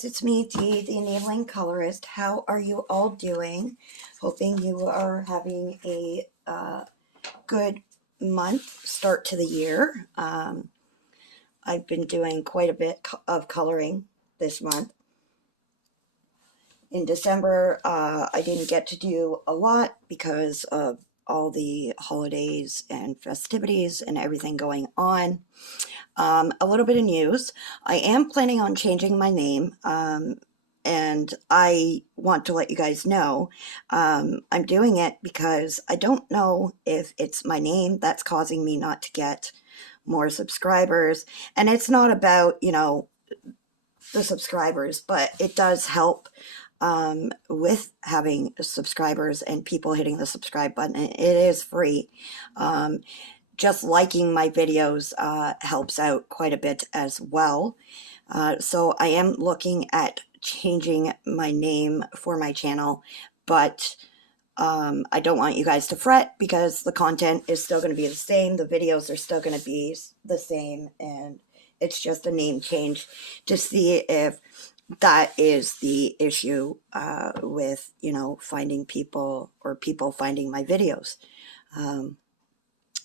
guys, it's me, Dee, the Enabling Colorist. How are you all doing? Hoping you are having a good month, start to the year. I've been doing quite a bit of coloring this month. In December, I didn't get to do a lot because of all the holidays and festivities and everything going on. A little bit of news. I am planning on changing my name, and I want to let you guys know I'm doing it because I don't know if it's my name that's causing me not to get more subscribers. And it's not about, the subscribers, but it does help with having subscribers and people hitting the subscribe button. It is free. Just liking my videos helps out quite a bit as well. So I am looking at changing my name for my channel, but I don't want you guys to fret because the content is still going to be the same. The videos are still going to be the same, and it's just a name change to see if that is the issue with, finding people or people finding my videos.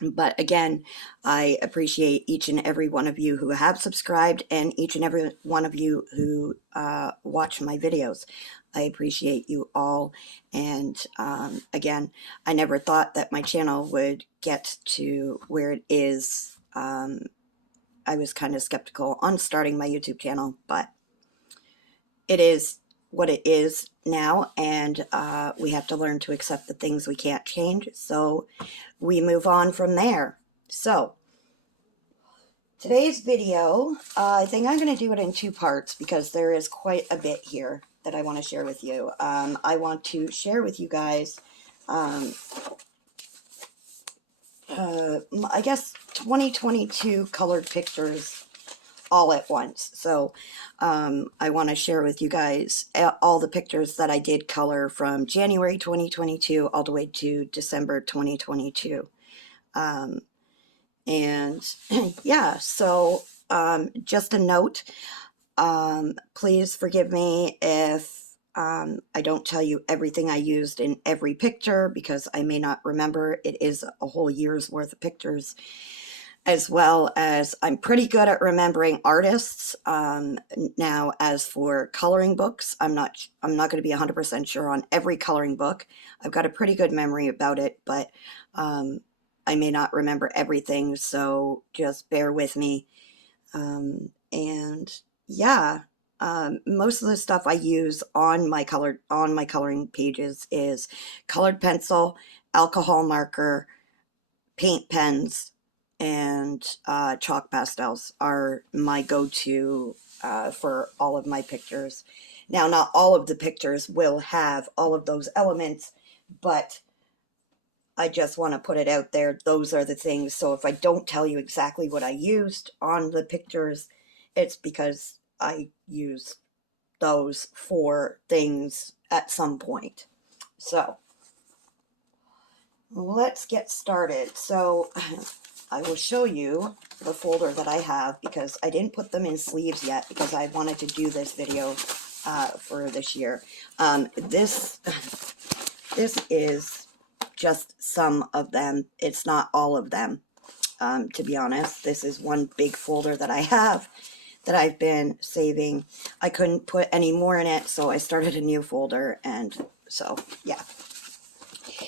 But again, I appreciate each and every one of you who have subscribed and each and every one of you who watch my videos. I appreciate you all. And again, I never thought that my channel would get to where it is. I was kind of skeptical on starting my YouTube channel, but it is what it is now, and we have to learn to accept the things we can't change, so we move on from there. So today's video, I think I'm going to do it in two parts because there is quite a bit here that I want to share with you. I want to share with you guys I guess 2022 colored pictures all at once. So I want to share with you guys all the pictures that I did color from January 2022 all the way to December 2022. And yeah, so just a note, please forgive me if I don't tell you everything I used in every picture because I may not remember. It is a whole year's worth of pictures, as well as I'm pretty good at remembering artists. Now, as for coloring books, I'm not going to be 100% sure on every coloring book. I've got a pretty good memory about it, but I may not remember everything, so just bear with me. And yeah, most of the stuff I use on my coloring pages is colored pencil, alcohol marker, paint pens, and chalk pastels are my go-to for all of my pictures. Now, not all of the pictures will have all of those elements, but I just want to put it out there. Those are the things. So if I don't tell you exactly what I used on the pictures, it's because I used those four things at some point. So let's get started. So I will show you the folder that I have because I didn't put them in sleeves yet because I wanted to do this video for this year. This is just some of them. It's not all of them, to be honest. This is one big folder that I have that I've been saving. I couldn't put any more in it, so I started a new folder, and so yeah.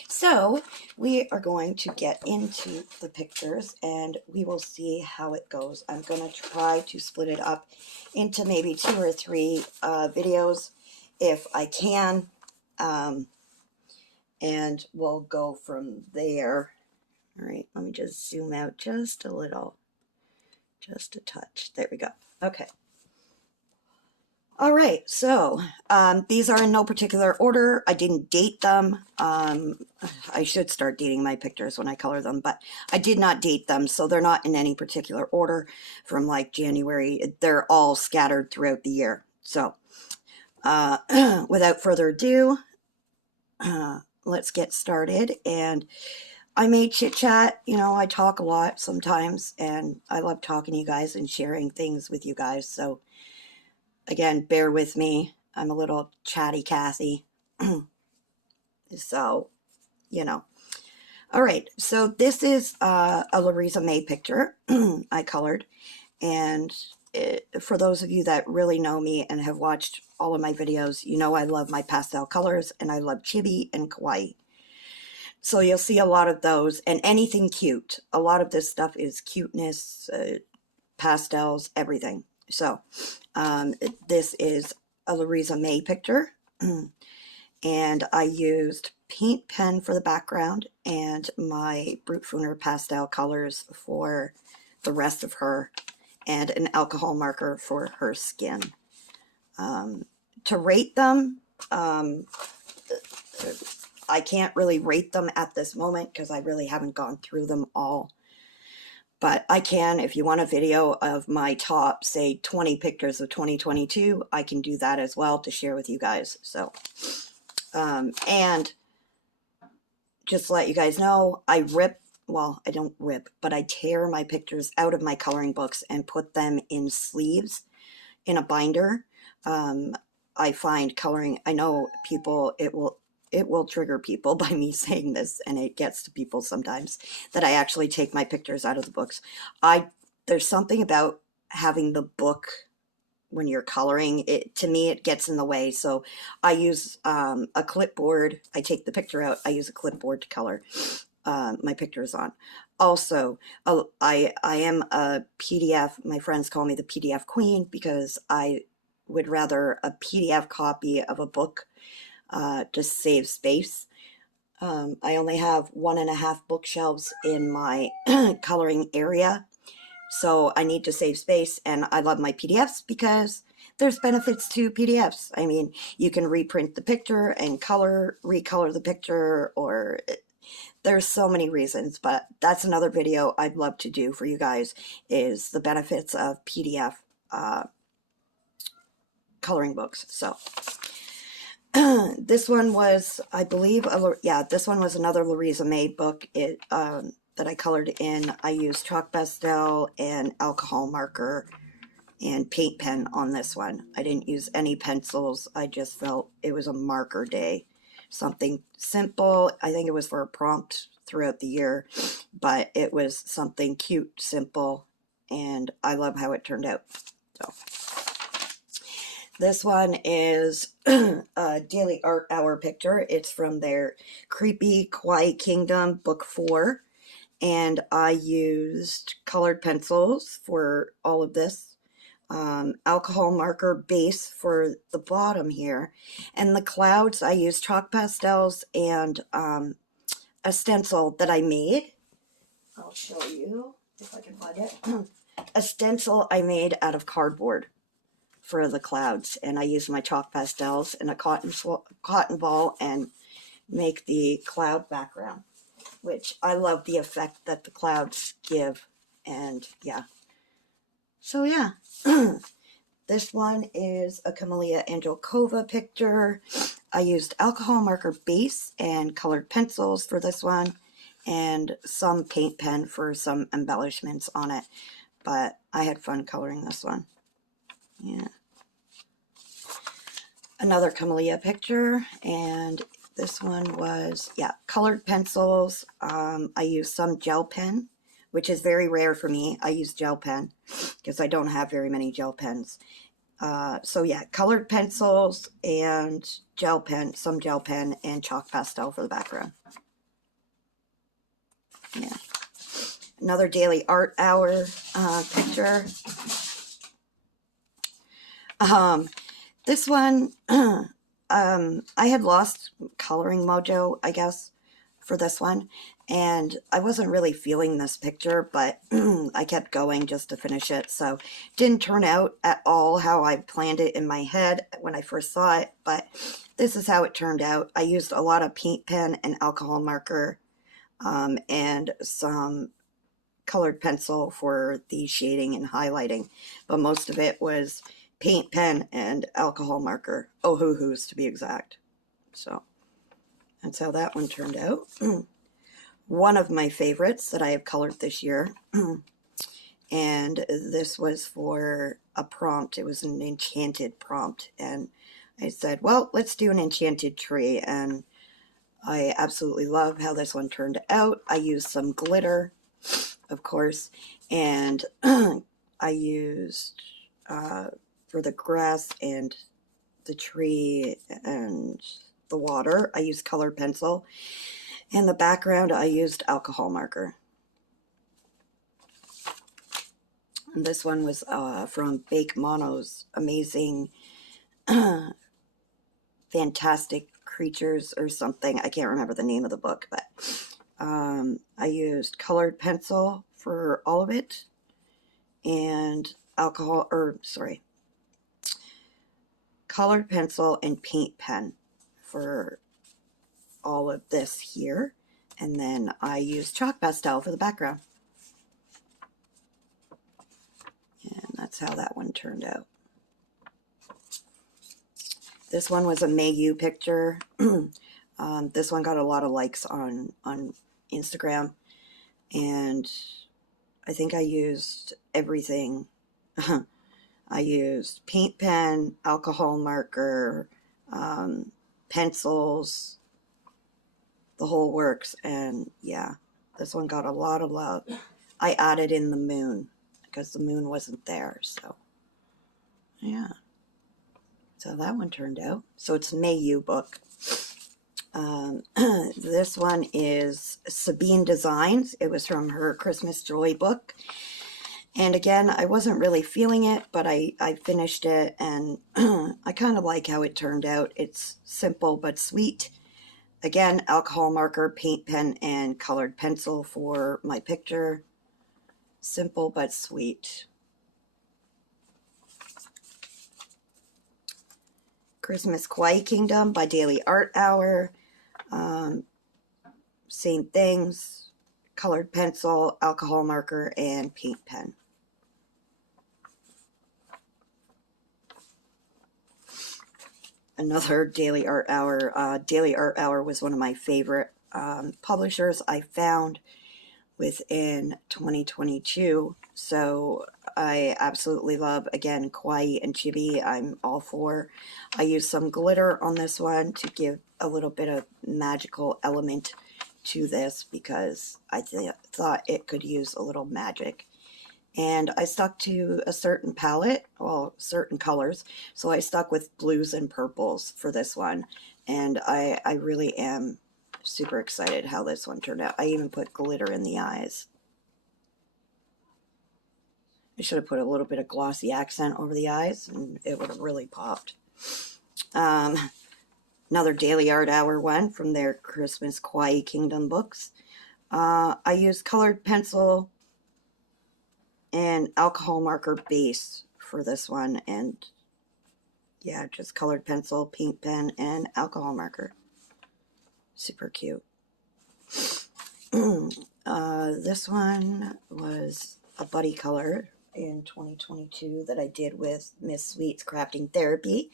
So we are going to get into the pictures and we will see how it goes. I'm going to try to split it up into maybe 2 or 3 videos if I can. And we'll go from there. All right, let me just zoom out just a little, just a touch. There we go. Okay. All right, so these are in no particular order. I didn't date them. I should start dating my pictures when I color them, but I did not date them, so they're not in any particular order from like January. They're all scattered throughout the year. So without further ado, let's get started. And I may chit chat, I talk a lot sometimes, and I love talking to you guys and sharing things with you guys. So again, bear with me. I'm a little chatty Cathy. So, you know. All right, so this is a Louisa May picture I colored. And for those of you that really know me and have watched all of my videos, you know I love my pastel colors and I love chibi and kawaii. So you'll see a lot of those and anything cute. A lot of this stuff is cuteness, pastels, everything. So this is a Louisa May picture. And I used paint pen for the background and my Brute Funer pastel colors for the rest of her, and an alcohol marker for her skin. To rate them, I can't really rate them at this moment because I really haven't gone through them all. But I can, if you want a video of my top, say, 20 pictures of 2022, I can do that as well to share with you guys. So, and just to let you guys know, I don't rip, but I tear my pictures out of my coloring books and put them in sleeves in a binder. I find coloring, I know people, it will trigger people by me saying this, and it gets to people sometimes, that I actually take my pictures out of the books. There's something about having the book when you're coloring, to me it gets in the way. So I use a clipboard. I take the picture out, I use a clipboard to color my pictures on. Also, I am a PDF, my friends call me the PDF queen, because I would rather a PDF copy of a book to save space. I only have 1.5 bookshelves in my coloring area, so I need to save space, and I love my PDFs because there's benefits to PDFs. I mean, you can reprint the picture and recolor the picture, or there's so many reasons, but that's another video I'd love to do for you guys, is the benefits of PDF coloring books. So this one was, I believe, this one was another Louisa May book that I colored in. I used chalk pastel and alcohol marker and paint pen on this one. I didn't use any pencils. I just felt it was a marker day. Something simple. I think it was for a prompt throughout the year, but it was something cute, simple, and I love how it turned out. So this one is a Daily Art Hour picture. It's from their Creepy Kawaii Kingdom book 4, and I used colored pencils for all of this. Alcohol marker base for the bottom here, and the clouds I used chalk pastels and a stencil that I made. I'll show you if I can find it. A stencil I made out of cardboard for the clouds, and I used my chalk pastels and a cotton ball and make the cloud background, which I love the effect that the clouds give. And yeah, so yeah. This one is a Camellia Angelkova picture. I used alcohol marker base and colored pencils for this one, and some paint pen for some embellishments on it. But I had fun coloring this one. Yeah. Another Camellia picture, and this one was, colored pencils. I used some gel pen, which is very rare for me. I use gel pen because I don't have very many gel pens. So yeah, colored pencils and gel pen, some gel pen, and chalk pastel for the background. Yeah. Another Daily Art Hour picture. This one, I had lost coloring mojo, I guess, for this one, and I wasn't really feeling this picture, but I kept going just to finish it. So didn't turn out at all how I planned it in my head when I first saw it, but this is how it turned out. I used a lot of paint pen and alcohol marker and some colored pencil for the shading and highlighting, but most of it was paint pen and alcohol marker, Ohuhus to be exact. So that's how that one turned out. One of my favorites that I have colored this year and this was for a prompt. It was an enchanted prompt, and I said, well, let's do an enchanted tree, and I absolutely love how this one turned out. I used some glitter, of course, and I used for the grass and the tree and the water, I used colored pencil. And the background, I used alcohol marker. And this one was from Bake Mono's amazing Fantastic Creatures or something. I can't remember the name of the book, but I used colored pencil for all of it, and colored pencil and paint pen for all of this here. And then I used chalk pastel for the background. And that's how that one turned out. This one was a Mayu picture. This one got a lot of likes on Instagram. And I think I used everything. I used paint pen, alcohol marker, pencils, the whole works. And yeah, this one got a lot of love. I added in the moon because the moon wasn't there. So yeah, so that one turned out. So it's a Mayu book. This one is Sabine Designs. It was from her Christmas Joy book. And again, I wasn't really feeling it, but I finished it, and I kind of like how it turned out. It's simple but sweet. Again, alcohol marker, paint pen, and colored pencil for my picture. Simple but sweet. Christmas Kawaii Kingdom by Daily Art Hour. Same things. Colored pencil, alcohol marker, and paint pen. Another Daily Art Hour. Daily Art Hour was one of my favorite publishers I found within 2022. So I absolutely love, again, Kawaii and Chibi. I'm all for. I used some glitter on this one to give a little bit of magical element to this because I thought it could use a little magic. And I stuck to a certain palette, well, certain colors. So I stuck with blues and purples for this one. And I really am super excited how this one turned out. I even put glitter in the eyes. I should have put a little bit of glossy accent over the eyes, and it would have really popped. Another Daily Art Hour one from their Christmas Kawaii Kingdom books. I used colored pencil and alcohol marker base for this one, and yeah, just colored pencil, paint pen, and alcohol marker. Super cute. This one was a buddy color in 2022 that I did with Miss Sweet's Crafting Therapy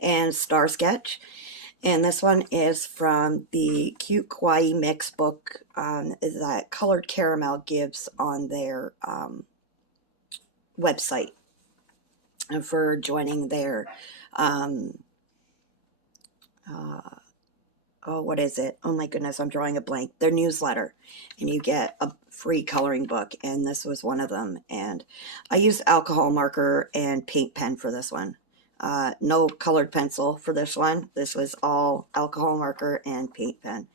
and Star Sketch. And this one is from the Cute Kawaii Mix book that Colored Caramel gives on their website for joining their what is it? Oh my goodness, I'm drawing a blank. Their newsletter, and you get a free coloring book, and this was one of them. And I used alcohol marker and paint pen for this one. No colored pencil for this one. This was all alcohol marker and paint pen,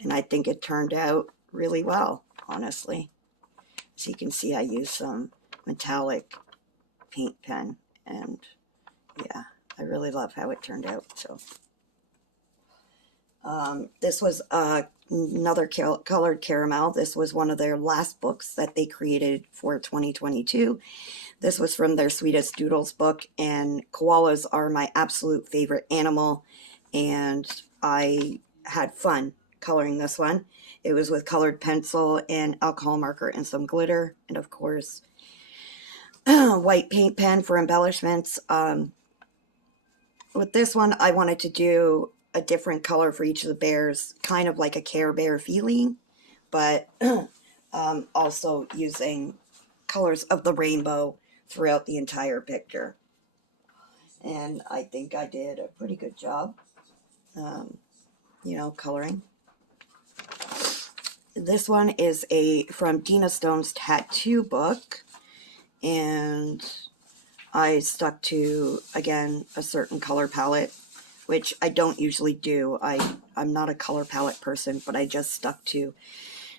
and I think it turned out really well, honestly. As you can see, I used some metallic paint pen, and yeah, I really love how it turned out. So this was another colored caramel. This was one of their last books that they created for 2022. This was from their Sweetest Doodles book, and koalas are my absolute favorite animal, and I had fun coloring this one. It was with colored pencil and alcohol marker and some glitter, and of course white paint pen for embellishments. With this one, I wanted to do a different color for each of the bears, kind of like a Care Bear feeling, but also using colors of the rainbow throughout the entire picture. And I think I did a pretty good job, you know, coloring. This one is from Dina Stone's tattoo book, and I stuck to, again, a certain color palette, which I don't usually do. I'm not a color palette person, but I just stuck to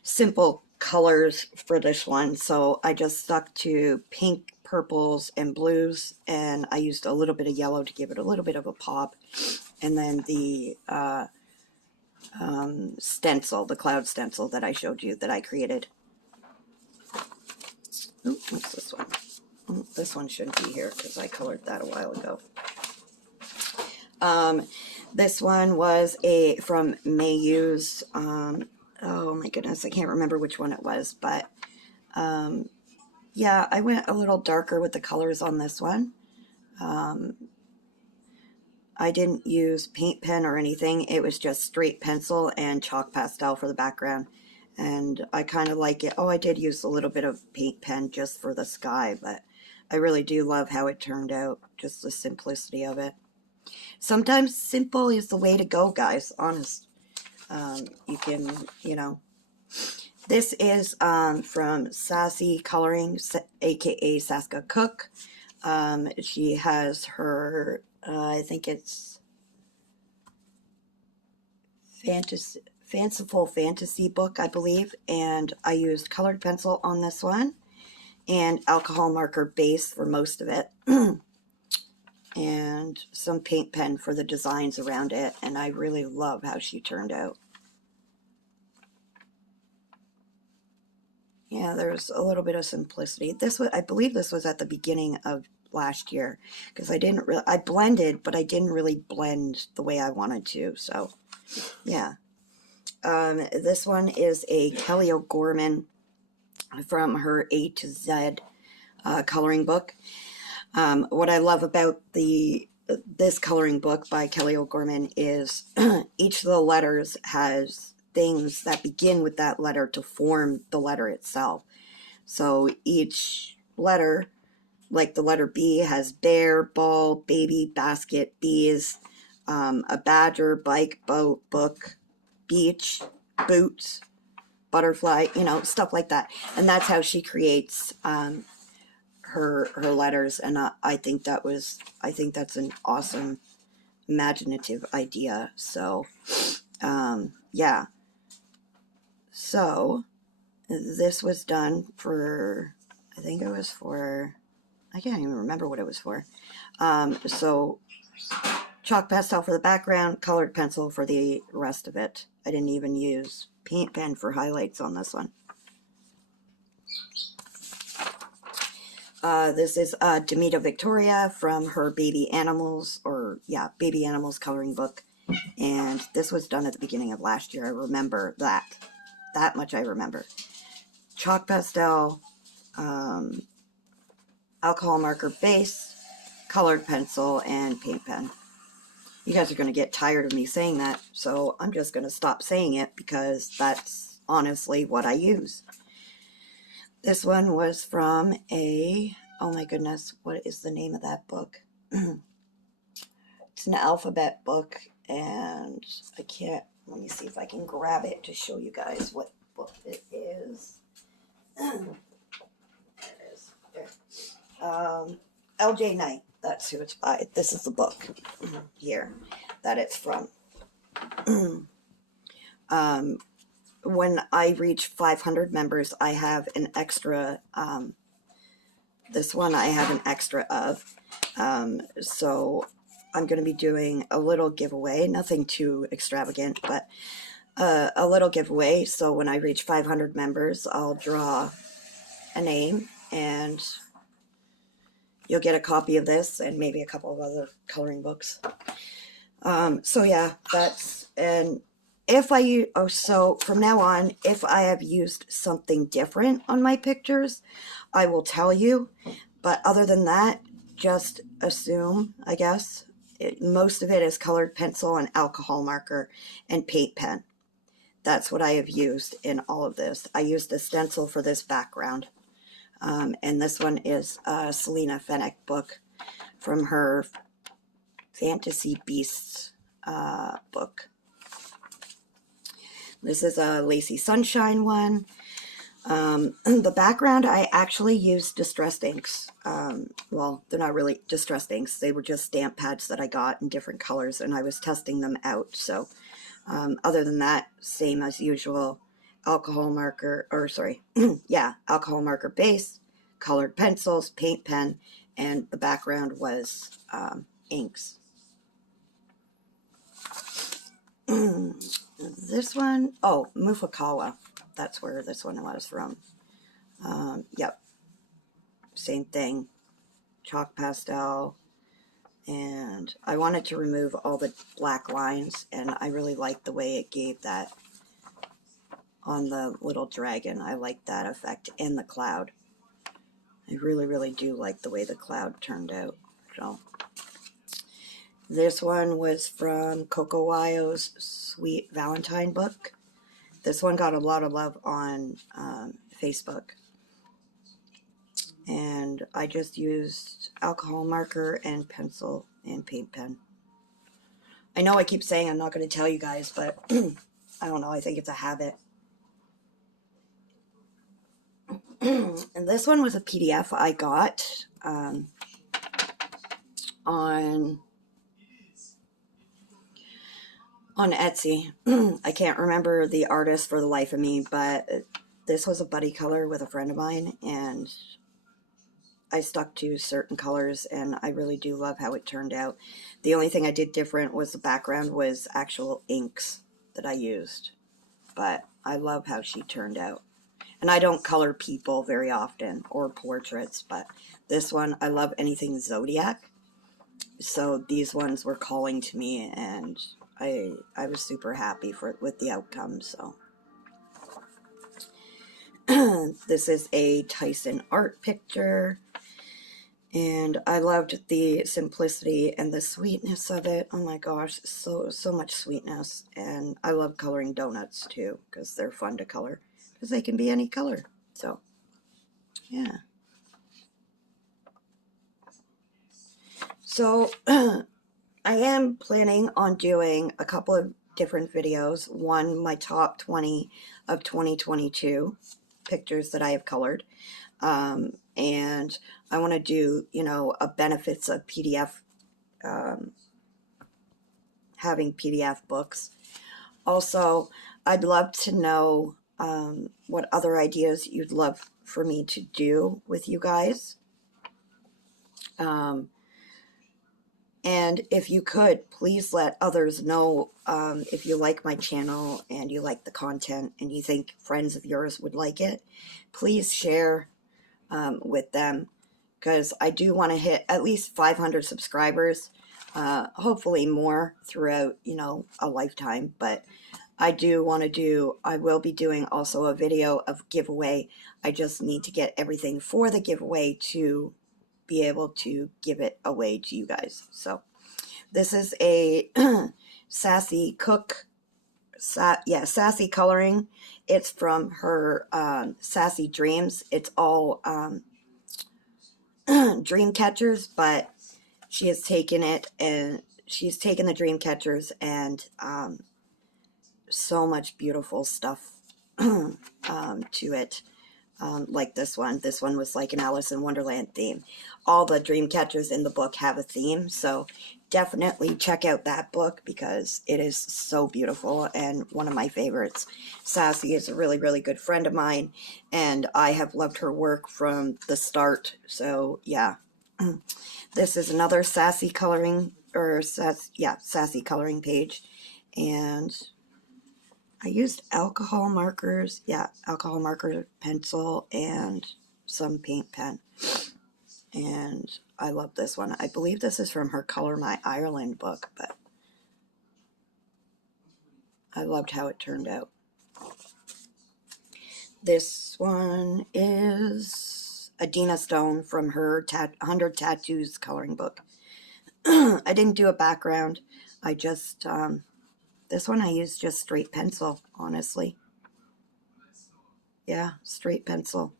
simple colors for this one. So I just stuck to pink, purples, and blues, and I used a little bit of yellow to give it a little bit of a pop. And then the stencil, the cloud stencil that I showed you that I created. Ooh, what's this one? This one shouldn't be here because I colored that a while ago. This one was from Mayu's. Oh my goodness, I can't remember which one it was, but yeah, I went a little darker with the colors on this one. I didn't use paint pen or anything. It was just straight pencil and chalk pastel for the background. And I kind of like it. Oh, I did use a little bit of paint pen just for the sky, but I really do love how it turned out. Just the simplicity of it. Sometimes simple is the way to go, guys. Honest. You can, you know. This is from Sassy Coloring, aka Saska Cook. She has her, I think it's Fanciful Fantasy book, I believe, and I used colored pencil on this one and alcohol marker base for most of it and some paint pen for the designs around it, and I really love how she turned out. Yeah, there's a little bit of simplicity. This was, I believe this was at the beginning of last year, because I blended, but I didn't really blend the way I wanted to, so yeah. This one is a Kelly O'Gorman from her A to Z coloring book. What I love about this coloring book by Kelly O'Gorman is each of the letters has things that begin with that letter to form the letter itself. So each letter, like the letter B, has bear, ball, baby, basket, bees, a badger, bike, boat, book, beach, boots, butterfly, you know, stuff like that. And that's how she creates her letters. And I think that's an awesome imaginative idea. So yeah. So this was done for, I think it was for, I can't even remember what it was for. So chalk pastel for the background, colored pencil for the rest of it. I didn't even use paint pen for highlights on this one. This is Demita Victoria from her Baby Animals, Baby Animals coloring book. And this was done at the beginning of last year. I remember that. That much I remember. Chalk pastel, alcohol marker base, colored pencil, and paint pen. You guys are going to get tired of me saying that, so I'm just going to stop saying it because that's honestly what I use. This one was from oh my goodness, what is the name of that book? It's an alphabet book, and I can't, let me see if I can grab it to show you guys what book it is. There it is. There. L.J. Knight, that's who it's by. This is the book here that it's from. When I reach 500 members, I have an extra, this one I have an extra of, so I'm going to be doing a little giveaway, nothing too extravagant, but a little giveaway. So when I reach 500 members, I'll draw a name, and you'll get a copy of this and maybe a couple of other coloring books. So yeah, and so from now on, if I have used something different on my pictures, I will tell you. But other than that, just assume, I guess, most of it is colored pencil and alcohol marker and paint pen. That's what I have used in all of this. I used a stencil for this background. And this one is a Selena Fenech book from her Fantasy Beasts book. This is a Lacy Sunshine one. The background, I actually used distressed inks. Well, they're not really distressed inks. They were just stamp pads that I got in different colors, and I was testing them out. So other than that, same as usual, alcohol marker, or sorry, yeah, alcohol marker base, colored pencils, paint pen, and the background was inks. This one, oh, Mufakawa. That's where this one was from. Yep, same thing, chalk pastel, and I wanted to remove all the black lines, and I really liked the way it gave that on the little dragon. I like that effect, and the cloud. I really, really do like the way the cloud turned out. So this one was from Coco Wyo's Sweet Valentine book. This one got a lot of love on Facebook. And I just used alcohol marker and pencil and paint pen. I know I keep saying I'm not going to tell you guys, but I don't know. I think it's a habit. And this one was a PDF I got on Etsy. I can't remember the artist for the life of me, but this was a buddy color with a friend of mine, and I stuck to certain colors, and I really do love how it turned out. The only thing I did different was the background was actual inks that I used, but I love how she turned out. And I don't color people very often, or portraits, but this one, I love anything zodiac. So these ones were calling to me, and I was super happy with the outcome. So this is a Tyson art picture, and I loved the simplicity and the sweetness of it. Oh my gosh, so much sweetness. And I love coloring donuts too, because they're fun to color, because they can be any color. So yeah. So I am planning on doing a couple of different videos. One, my top 20 of 2022 pictures that I have colored. And I want to do, a benefits of PDF, having PDF books. Also, I'd love to know what other ideas you'd love for me to do with you guys. And if you could, please let others know if you like my channel and you like the content and you think friends of yours would like it. Please share with them, because I do want to hit at least 500 subscribers, hopefully more throughout, a lifetime. But I will be doing also a video of giveaway. I just need to get everything for the giveaway to be able to give it away to you guys. So this is a Sassy Cook, Sassy Coloring. It's from her Sassy Dreams. It's all dream catchers, but she has taken it, and she's taken the dream catchers and so much beautiful stuff to it. Like this one. This one was like an Alice in Wonderland theme. All the dream catchers in the book have a theme, so definitely check out that book because it is so beautiful and one of my favorites. Sassy is a really, really good friend of mine, and I have loved her work from the start. So yeah, this is another Sassy coloring, or Sassy coloring page, and I used alcohol markers, alcohol marker pencil and some paint pen. And I love this one. I believe this is from her Color My Ireland book, but I loved how it turned out. This one is Adina Stone from her 100 Tattoos coloring book. I didn't do a background. I just, this one I used just straight pencil, honestly. Yeah, straight pencil.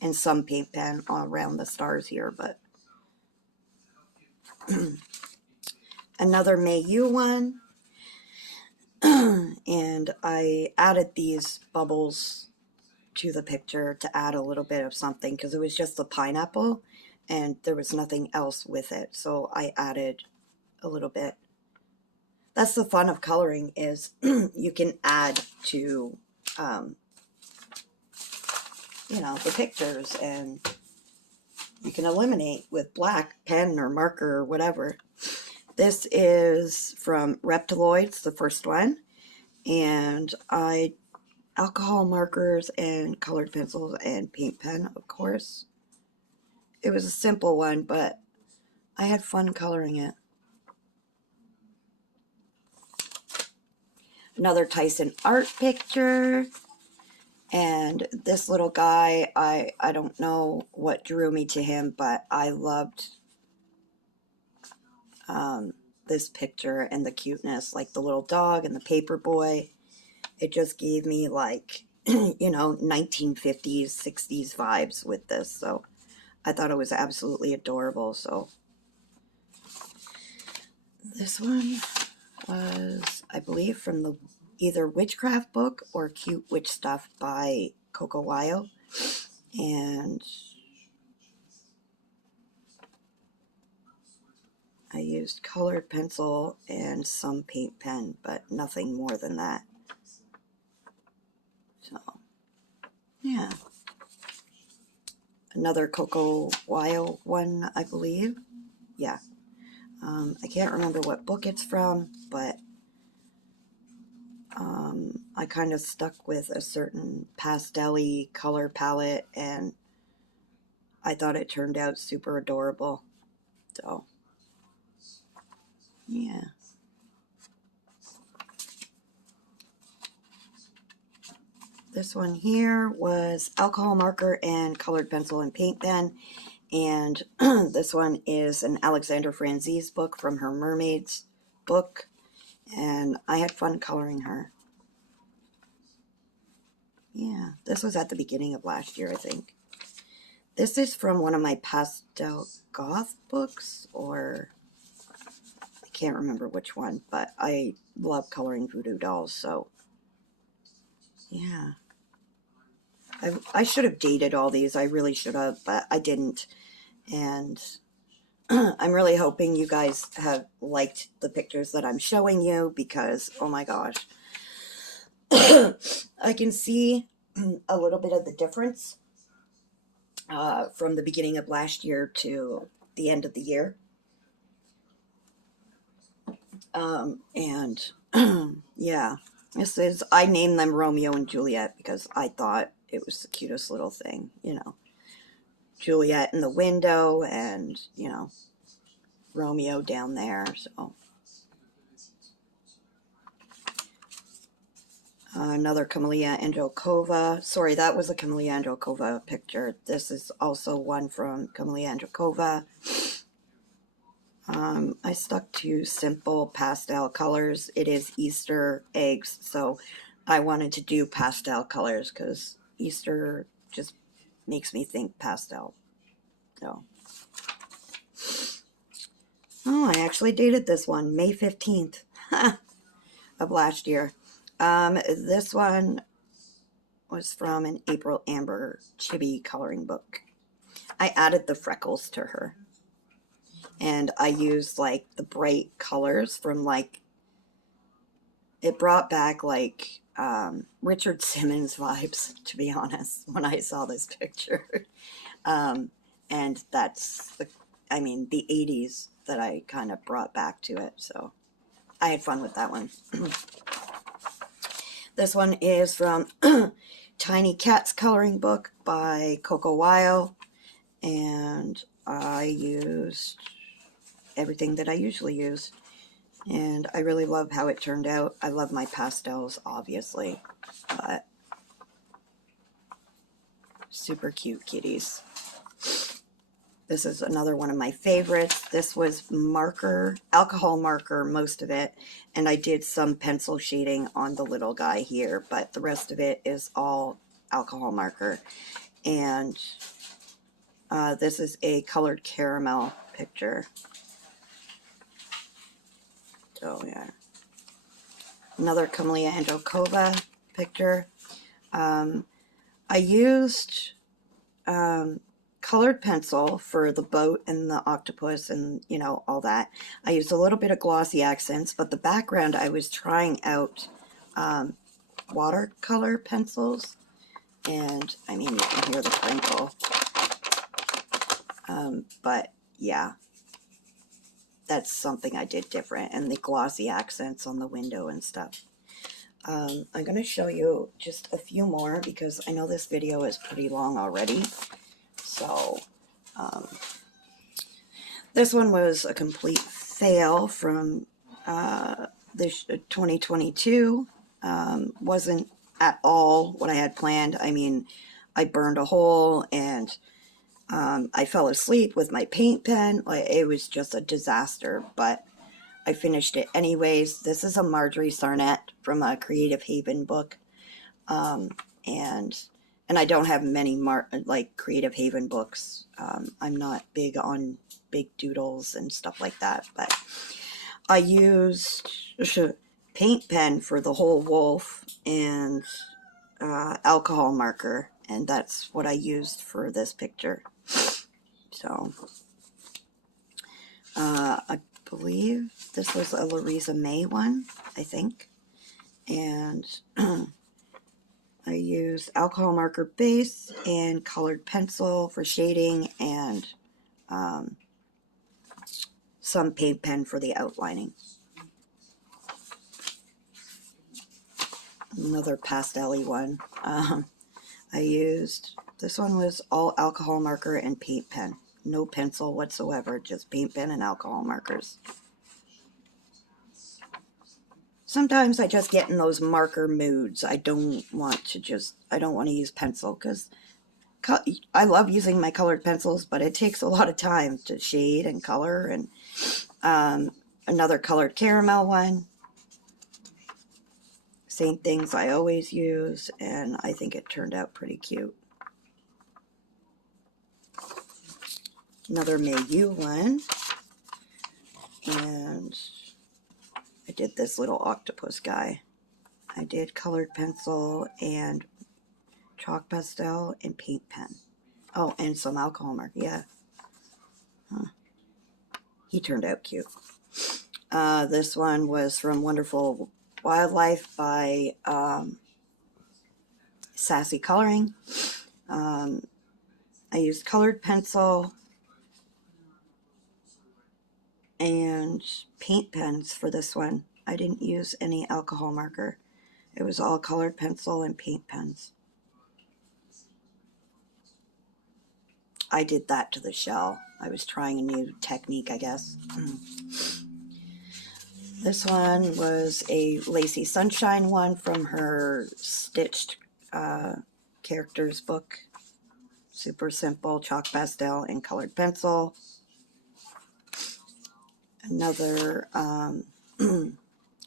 and some paint pen around the stars here, but another Mayu one. And I added these bubbles to the picture to add a little bit of something because it was just the pineapple and there was nothing else with it. So I added a little bit. That's the fun of coloring, is you can add to, you know, the pictures, and you can eliminate with black pen or marker or whatever. This is from Reptiloids, the first one, and alcohol markers and colored pencils and paint pen, of course. It was a simple one, but I had fun coloring it. Another Tyson art picture. And this little guy, I don't know what drew me to him, but I loved this picture and the cuteness, like the little dog and the paper boy. It just gave me, like, you know, 1950s, 60s vibes with this. So I thought it was absolutely adorable. So this one was, I believe, from the either Witchcraft book or Cute Witch Stuff by Coco Wyo. And I used colored pencil and some paint pen, but nothing more than that. So, yeah. Another Coco Wyo one, I believe. Yeah. I can't remember what book it's from, but I kind of stuck with a certain pastel-y color palette, and I thought it turned out super adorable. So, yeah. This one here was alcohol marker and colored pencil and paint pen. And this one is an Alexandra Franzese book from her Mermaids book. And I had fun coloring her. Yeah, this was at the beginning of last year, I think. This is from one of my Pastel Goth books, or I can't remember which one, but I love coloring voodoo dolls, so yeah. I should have dated all these. I really should have, but I didn't. And I'm really hoping you guys have liked the pictures that I'm showing you, because, oh my gosh, I can see a little bit of the difference from the beginning of last year to the end of the year. And yeah, I named them Romeo and Juliet because I thought it was the cutest little thing, you know. Juliet in the window and, you know, Romeo down there, so. Another Camellia Androkova. Sorry, that was a Camellia Androkova picture. This is also one from Camellia Androkova. I stuck to simple pastel colors. It is Easter eggs, so I wanted to do pastel colors because Easter just makes me think pastel. So. Oh, I actually dated this one, May 15th of last year. This one was from an April Amber chibi coloring book. I added the freckles to her. And I used, like, the bright colors from, like, it brought back, like, Richard Simmons vibes, to be honest, when I saw this picture. And that's, the 80s that I kind of brought back to it. So I had fun with that one. This one is from Tiny Cats Coloring Book by Coco Wyo. And I used everything that I usually use. And I really love how it turned out. I love my pastels, obviously. But super cute kitties. This is another one of my favorites. This was marker, alcohol marker, most of it. And I did some pencil shading on the little guy here, but the rest of it is all alcohol marker. And this is a colored caramel picture. So yeah, another Camellia Androkova picture. I used colored pencil for the boat and the octopus and, you know, all that. I used a little bit of glossy accents, but the background I was trying out watercolor pencils, and I mean, you can hear the crinkle. But yeah, that's something I did different, and the glossy accents on the window and stuff. I'm going to show you just a few more because I know this video is pretty long already. So this one was a complete fail from this 2022. Wasn't at all what I had planned. I mean, I burned a hole, and I fell asleep with my paint pen. Like, it was just a disaster, but I finished it anyways. This is a Marjorie Sarnett from a Creative Haven book. And I don't have many Creative Haven books. I'm not big on big doodles and stuff like that, but I used paint pen for the whole wolf and alcohol marker, and that's what I used for this picture. So I believe this was a Louisa May one, I think, and I used alcohol marker base and colored pencil for shading, and some paint pen for the outlining. Another pastel-y one. I used, this one was all alcohol marker and paint pen. No pencil whatsoever, just paint pen and alcohol markers. Sometimes I just get in those marker moods. I don't want to use pencil because I love using my colored pencils, but it takes a lot of time to shade and color. And another colored caramel one. Same things I always use, and I think it turned out pretty cute. Another Mayu one. And I did this little octopus guy. I did colored pencil and chalk pastel and paint pen. Oh, and some alcohol marker, yeah. Huh. He turned out cute. This one was from Wonderful Wildlife by Sassy Coloring. I used colored pencil and paint pens for this one. I didn't use any alcohol marker. It was all colored pencil and paint pens. I did that to the shell. I was trying a new technique, I guess. This one was a Lacy Sunshine one from her Stitched Characters book. Super simple, chalk pastel and colored pencil. Another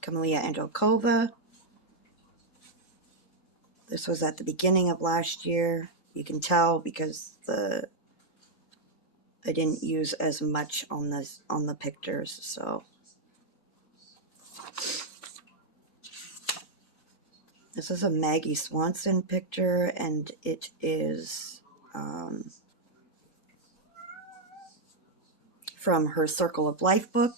Camellia Androkova. This was at the beginning of last year. You can tell because I didn't use as much on the pictures, so. This is a Maggie Swanson picture, and it is from her Circle of Life book.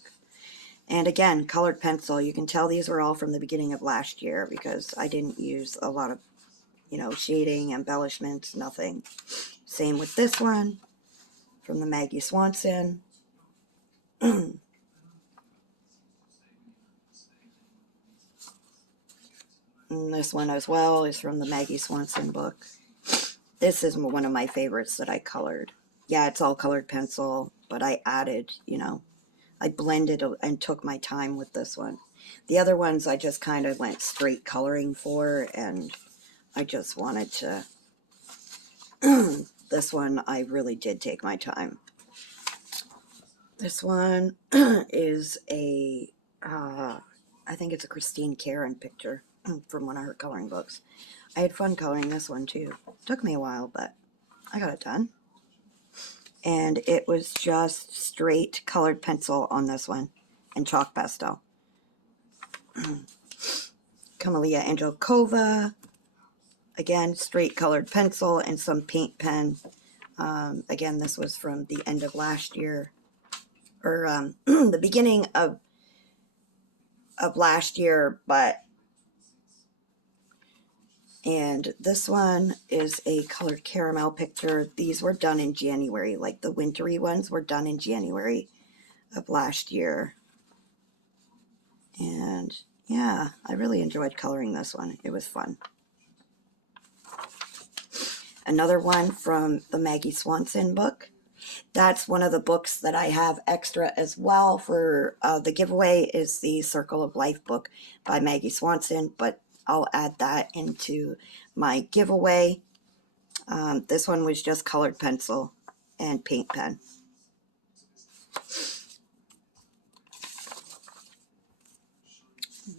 And again, colored pencil. You can tell these were all from the beginning of last year because I didn't use a lot of, shading, embellishments, nothing. Same with this one from the Maggie Swanson. And this one as well is from the Maggie Swanson book. This is one of my favorites that I colored. Yeah, it's all colored pencil, but I added, I blended and took my time with this one. The other ones I just kind of went straight coloring for, and I just wanted to. This one I really did take my time. This one is I think it's a Christine Karen picture from one of her coloring books. I had fun coloring this one too. Took me a while, but I got it done. And it was just straight colored pencil on this one and chalk pastel. Camellia Angelcova, again, straight colored pencil and some paint pen. Again, this was from the end of last year, or the beginning of last year, and this one is a colored caramel picture. These were done in January, like the wintry ones were done in January of last year. And yeah, I really enjoyed coloring this one. It was fun. Another one from the Maggie Swanson book. That's one of the books that I have extra as well for the giveaway, is the Circle of Life book by Maggie Swanson, but I'll add that into my giveaway. This one was just colored pencil and paint pen.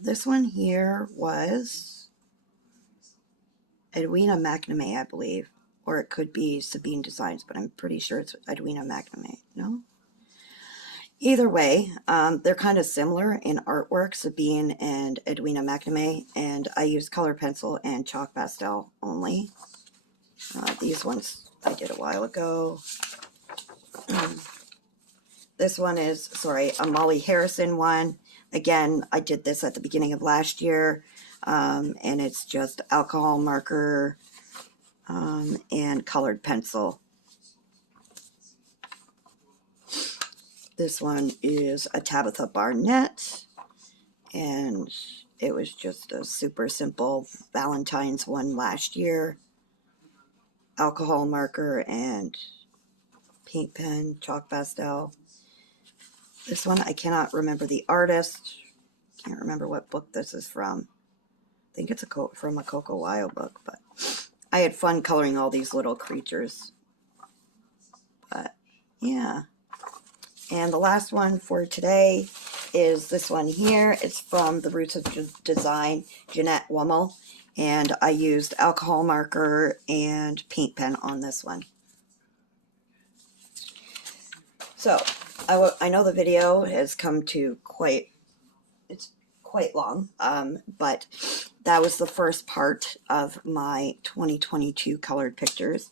This one here was Edwina McNamee, I believe. Or it could be Sabine Designs, but I'm pretty sure it's Edwina McNamee. No? Either way, they're kind of similar in artwork, Sabine and Edwina McNamee, and I used color pencil and chalk pastel only. These ones I did a while ago. This one is, sorry, a Molly Harrison one. Again, I did this at the beginning of last year, and it's just alcohol marker and colored pencil. This one is a Tabitha Barnett, and it was just a super simple Valentine's one last year. Alcohol marker and paint pen, chalk pastel. This one, I cannot remember the artist. Can't remember what book this is from. I think it's from a Coco Wyo book, but I had fun coloring all these little creatures. But yeah. And the last one for today is this one here. It's from the Roots of Design, Jeanette Wummel. And I used alcohol marker and paint pen on this one. So, I know the video has come to it's quite long, but that was the first part of my 2022 colored pictures.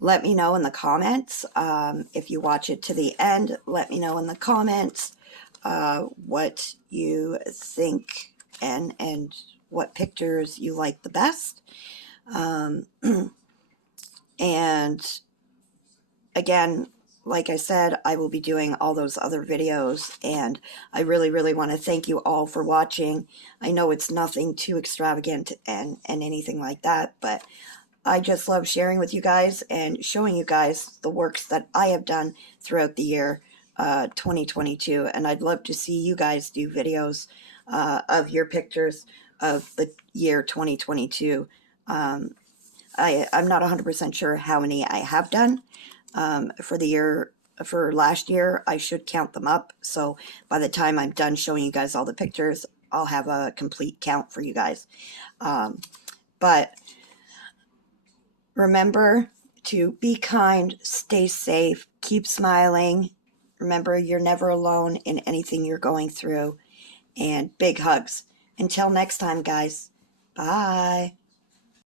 Let me know in the comments, if you watch it to the end, let me know in the comments what you think and what pictures you like the best. And again, like I said, I will be doing all those other videos, and I really, really want to thank you all for watching. I know it's nothing too extravagant and anything like that, but I just love sharing with you guys and showing you guys the works that I have done throughout the year 2022, and I'd love to see you guys do videos of your pictures of the year 2022. I'm not 100% sure how many I have done. For the year, for last year, I should count them up. So by the time I'm done showing you guys all the pictures, I'll have a complete count for you guys. But remember to be kind, stay safe, keep smiling. Remember, you're never alone in anything you're going through. And big hugs. Until next time, guys. Bye.